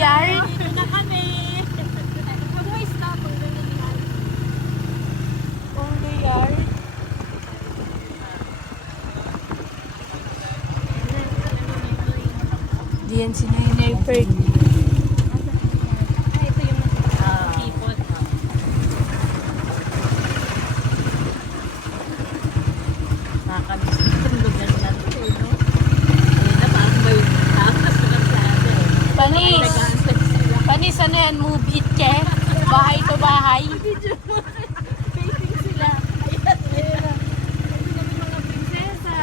yard. Dito na kami. Huwag mo stop. Only yard. Diyan si Nanay Ferg. Ito yung tipot. Nakakabis itong lugar na ito, no? Ayun na, parang may tapas na masyado. Panis! Panis, ano yan? Move it, che? Bahay to bahay. Facing sila. Ayan, ayan. Ito na mga prinsesa.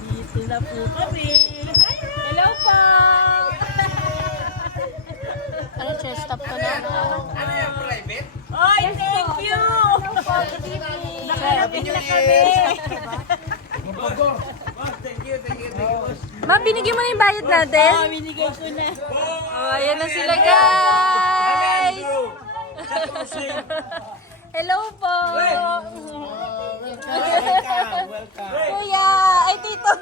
Dito na po kami. Hello po! Ano, chair stop ko na? Oy, thank you! Nakalapit na kami. Ma, binigyan mo na yung bayad natin? Oh, binigay ko na. Oh, ayan na sila, guys! Hello po! Kuya! Ay, tito!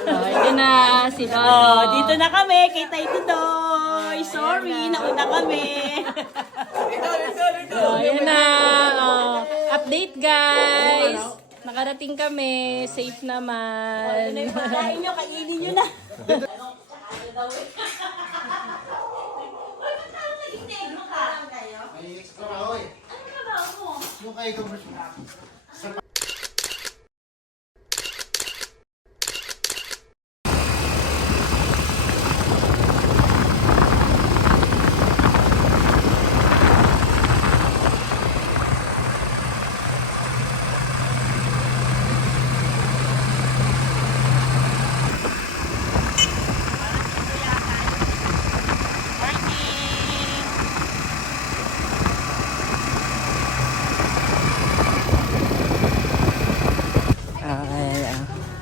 Oh, ito na sila. Oh, dito na kami. Kita ito doy. Sorry, nauna kami. Oh, ayan na. Oh, update, guys! Nakarating kami. Safe naman. Ano yung pagkain nyo? Kainin nyo na.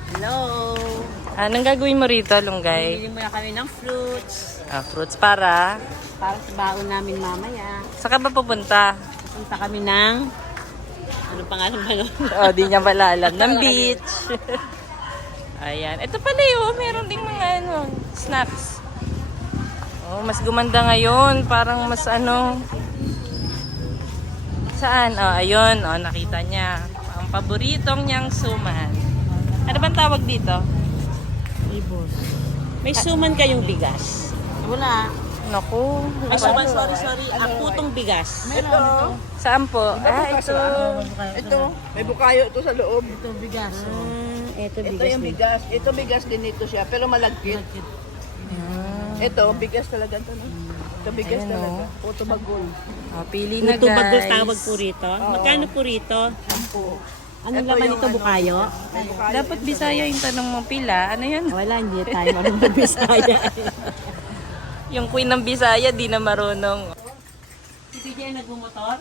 Hello. Anong gagawin mo rito, Lunggay? Bili muna kami ng fruits. Fruits para? Para sa baon namin mamaya. Saan ka ba pupunta? Punta kami ng... Ano pangalan ba nun? Oh, di niya pala alam. Ng beach. Ayan. Ito pala yun. Meron ding mga snacks. Oh, mas gumanda ngayon. Parang mas ano... Saan? Oh, ayun. Oh, nakita niya. Ang paboritong niyang suman. Ano bang tawag dito? Ibos. May suman kayong bigas? Wala. Naku. Ay, suman, sorry. Ang putong bigas. Ito, Saan po? Ito. ito, may bukayo ito sa loob. Ito bigas. Ito Ito yung bigas. Ito bigas din ito siya, pero malagkit. Ito, bigas talaga ito. No? Ito bigas Ayan, talaga. oh. Puto bagol. Oh, pili na, Puto bagol guys. tawag po rito. Magkano po rito? Sampo. Anong Ito laman yung nito, bukayo? May bukayo. Dapat Bisaya yung tanong mo pila. Ano yan? Wala, hindi tayo marunong Bisaya. Yung queen ng Bisaya, di na marunong. Si BJ nagmumotor?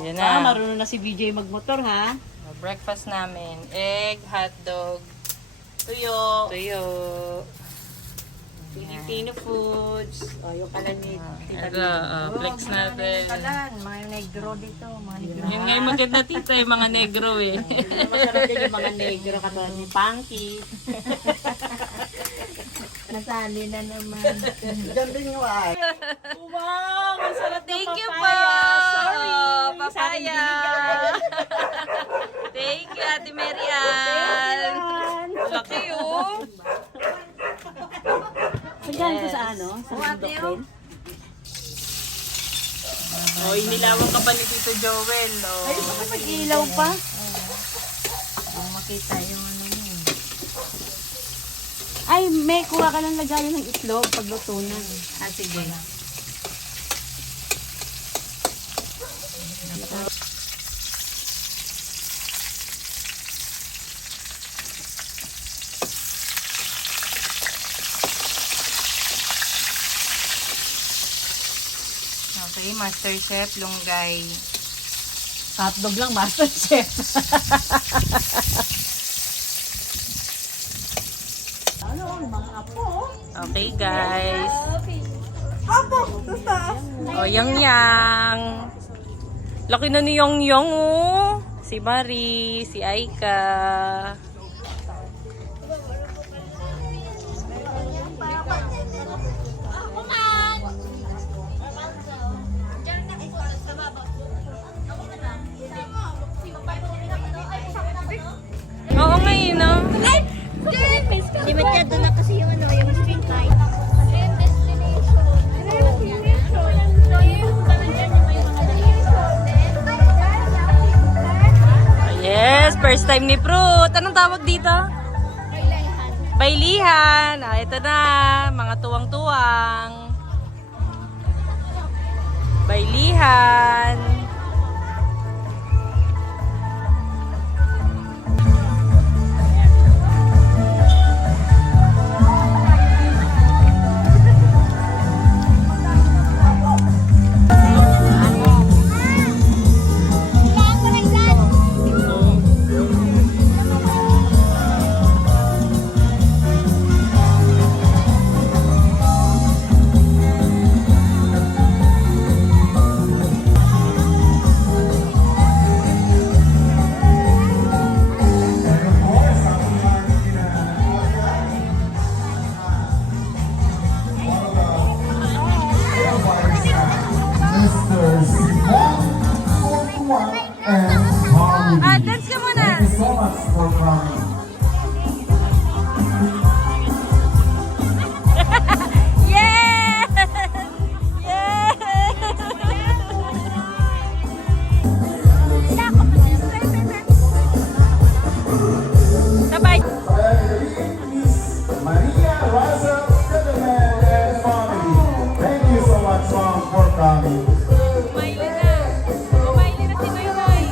Yan Ah, na. marunong na si BJ magmotor, ha? Breakfast namin. Egg, hotdog, Tuyo. tuyo. Filipino foods. O, yung kalanit. Ito, flex natin. Mga negro dito. Mga negro. Yun nga yung maganda tita, yung mga negro eh. Masarap din yung mga negro katulad ni Punky. Nasali na naman. Diyan din yung ay. Wow! Ang sarap ng Thank you po! papaya. Sorry! Papaya! Thank you, Ate Mary Ann! Laki oh! Saan ko sa ano? Sa bundok din? Oh, inilawan ka pa ni Tito Joel. Oh. Ay, baka mag-ilaw pa. Makita yung ano mo. Ay, may kuha ka ng lagayan ng itlog pagluto na. Ah, sige. Okay, Master Chef Lunggay. Hotdog lang, Master Chef. Ano, mga apo? Okay, guys. Apo! Basta! O, yang. Laki na ni Yang, oh. Si Marie, si Aika. First time ni Fruit. Anong tawag dito? Bailihan. Ah, ito na. Mga tuwang-tuwang. Bailihan. Ah, dance ka muna. Thank you so much for coming. Yeah! Yeah! Sabay. Miss Maria Raza Ferdinand and family. Thank you so much, Mom, for coming. Umaili na. Umaili na si Maymay.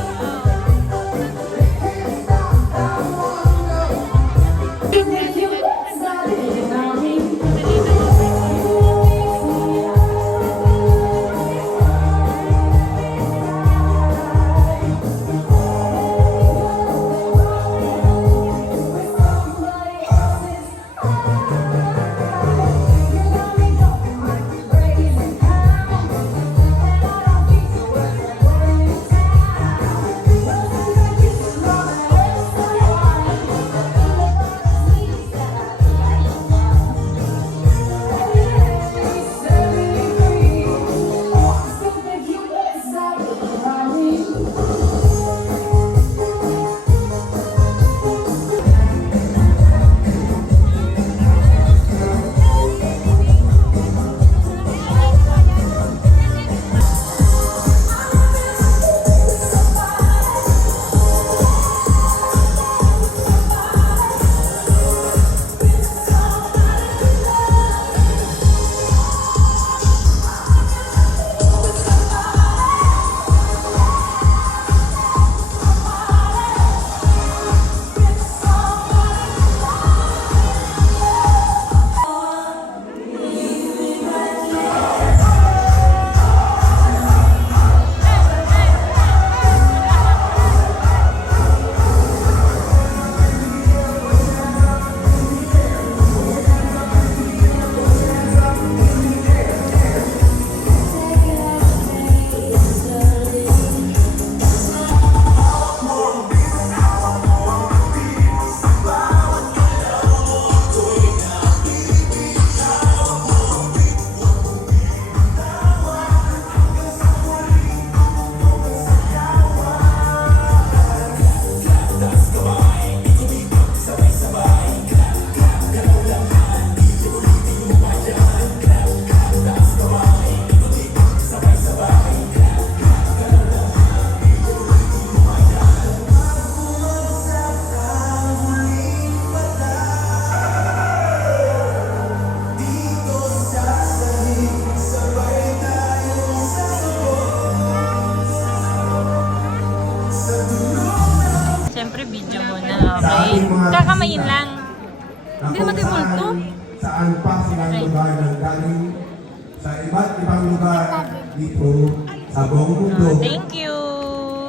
Siyempre, video muna. Okay. Kakamayin lang. Hindi naman kayo multo. Saan pa silang lugar ng galing sa iba't ibang lugar dito sa buong mundo. Thank you.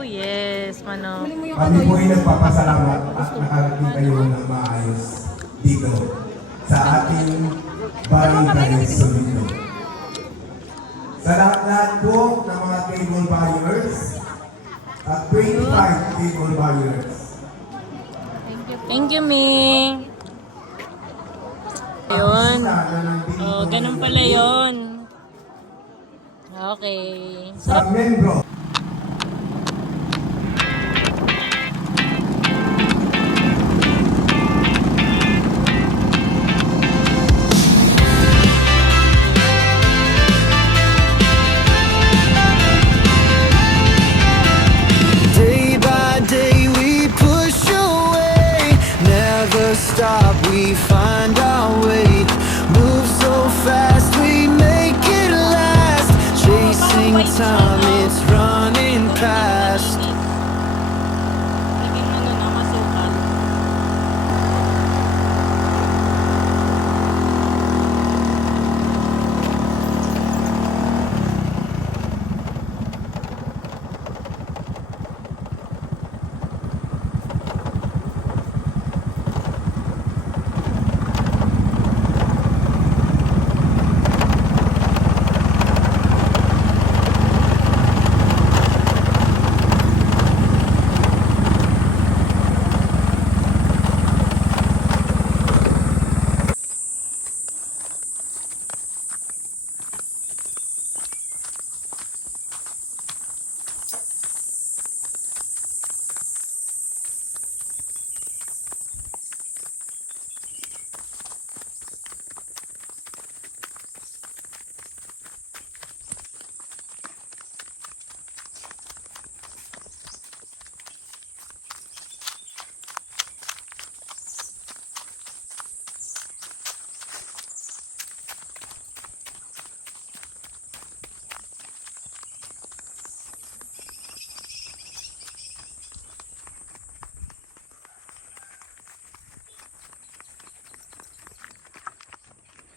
Yes, Manong. Kami po ay nagpapasalamat at nakarating kayo ng maayos dito sa ating barangay Solito. Sa lahat-lahat po ng mga table buyers at 25 table buyers. Thank you, Ming. Ayun. Oh, ganun pala yun. Okay. Sa membro. Day by day we push time, it's running past. Naging ano na, masukal.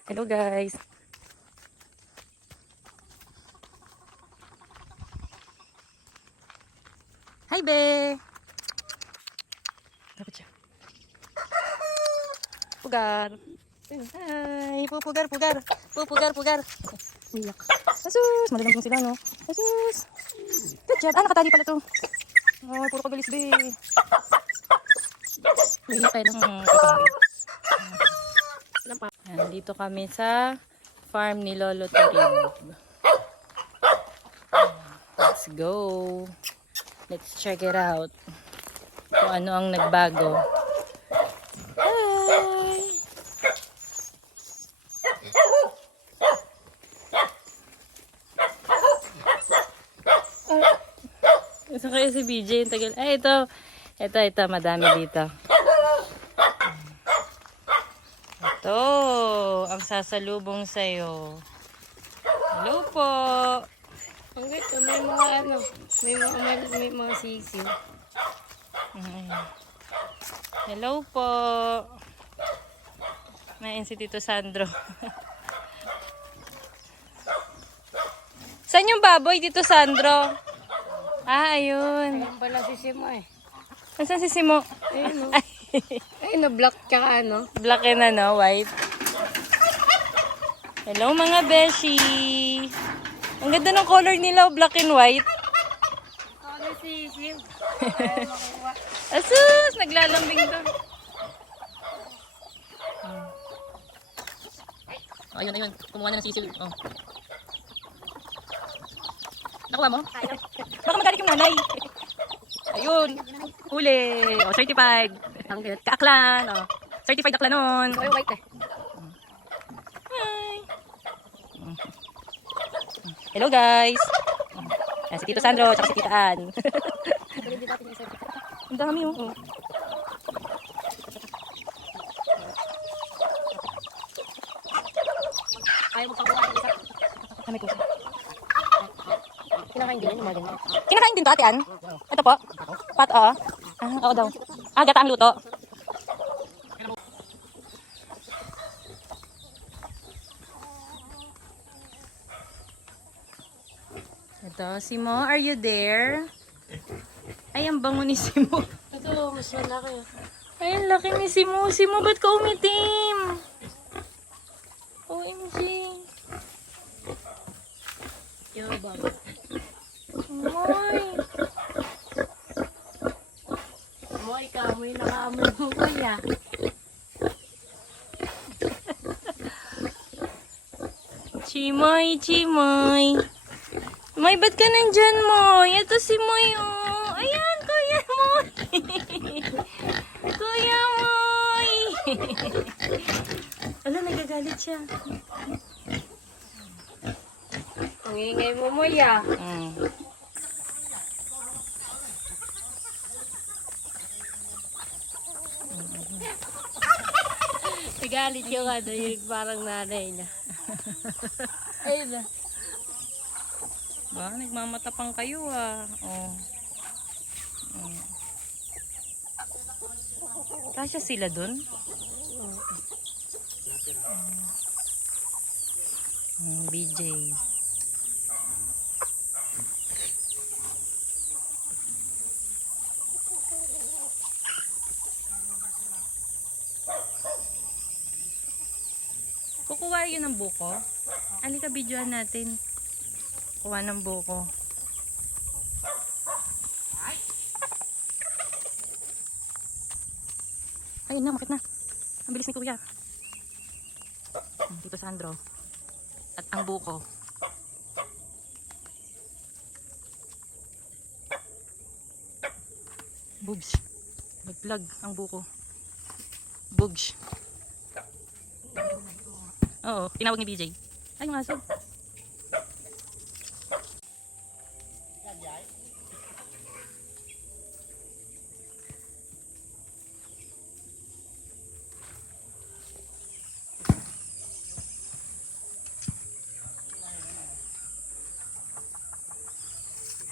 Hello guys. Hi be. Dapat siya. Pugar. Hi, pupugar, pugar. Pupugar, pugar. Iyak. Asus, malalang sila no. Asus. Good job. Ah, nakatali pala to. Oh, puro kagalis be. May pa lang. Yan, dito kami sa farm ni Lolo Torib. Let's go. Let's check it out. Kung ano ang nagbago. Hi! Gusto kayo si BJ yung tagal. Ay, ito. Ito, madami dito. Ito, ang sasalubong sa'yo. Hello po. Ang ganda, may mga ano, may mga sisiw. Hello po. Nain si Tito Sandro. Saan yung baboy, Tito Sandro? Ah, ayun. Ayun pala si Simo eh. Nasaan si Simo? Ayun o. Ayun na black tsaka ano. Black and ano, white. Hello mga beshi. Ang ganda ng color nila, black and white. Ano si Sim? Asus, naglalambing to. Oh, ayun. Kumuha na ng sisil. Oh. Nakuha mo? Baka magalit yung nanay. Ayun. Huli. Oh, certified. Kaaklan. Oh. Certified aklanon. Ay, white eh. Hi. Hello guys. Yan, si Tito Sandro at si Tita Ann. Ang dami oh. Ayaw mo pagkuha ng isa. May pusa. Kinakain din yun, yung mga ganyan. Kinakain din to, Ate Ann? Ito po? Pat, oo. Ah, oo daw. Ah, gata ang luto. Ito, Simo, are you there? Ay, ang bango ni Simo. Ito, mas malaki. Ay, ang laki ni Simo. Simo, ba't ka umitim? OMG. Yo, baba. Amoy. Amoy ka, amoy nakaamoy mo kuya. Chimoy, Chimoy. Moy, ba't ka nandyan, Moy? Ito si Moy, oh. Ayan, Kuya Moy. Kuya Moy. Ala, nagagalit siya. Ang ingay mo mo ya. Nagalit yung ano, yung parang nanay na. Ayun na. Nagmamatapang kayo ah. Oh. Kasya sila dun? BJ. Kukuha yun ng buko. Halika, videoan natin. Kuha ng buko. Ayun na, makit na. Ang bilis ni Kuya. Tito Sandro. At ang buko. Bugs. Naglag ang buko. Bugs. Oo, tinawag ni BJ. Ay, yung aso.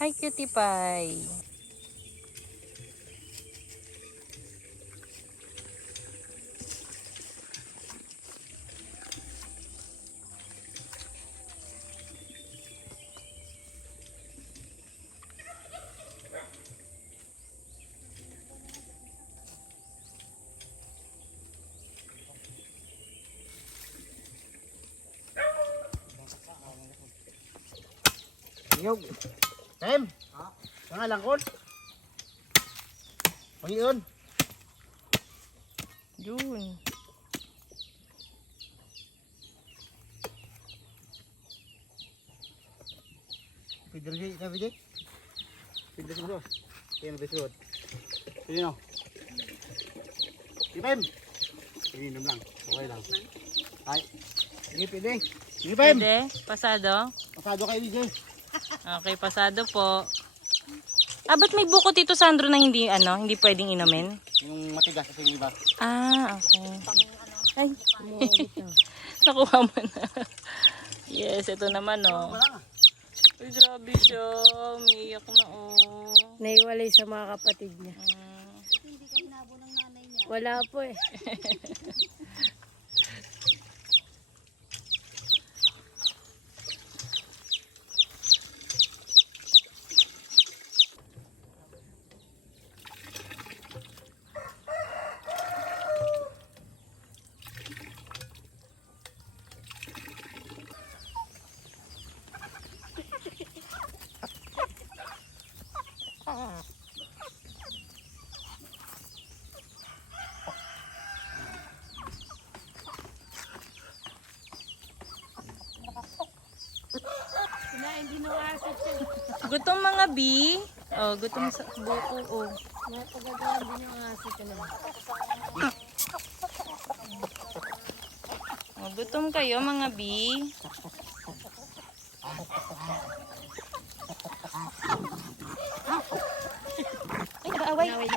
Hi, cutie pie. Yog. Tem. Mga langkon. Panginoon. Yun. Pidol si sabi di. Pidol si bro. Yan besod. Sino? Ipem. Ininom lang. Okay lang. Ay. Sige, pwede. Ipem. Pwede? Pasado? Pasado kay DJ. Okay, pasado po. Ah, ba't may buko Tito Sandro na hindi, hindi pwedeng inumin? Yung matigas kasi yung iba. Ah, okay. Ay, nakuha mo na. Yes, ito naman, oh. Uy, grabe siya. Umiiyak na, oh. Naiwalay sa mga kapatid niya. Wala po eh. Gutom mga bee. Oh, gutom sa buko, oh. Napagagawa din yung aso ko na. Oh, gutom kayo mga bee. Ay, nakaaway.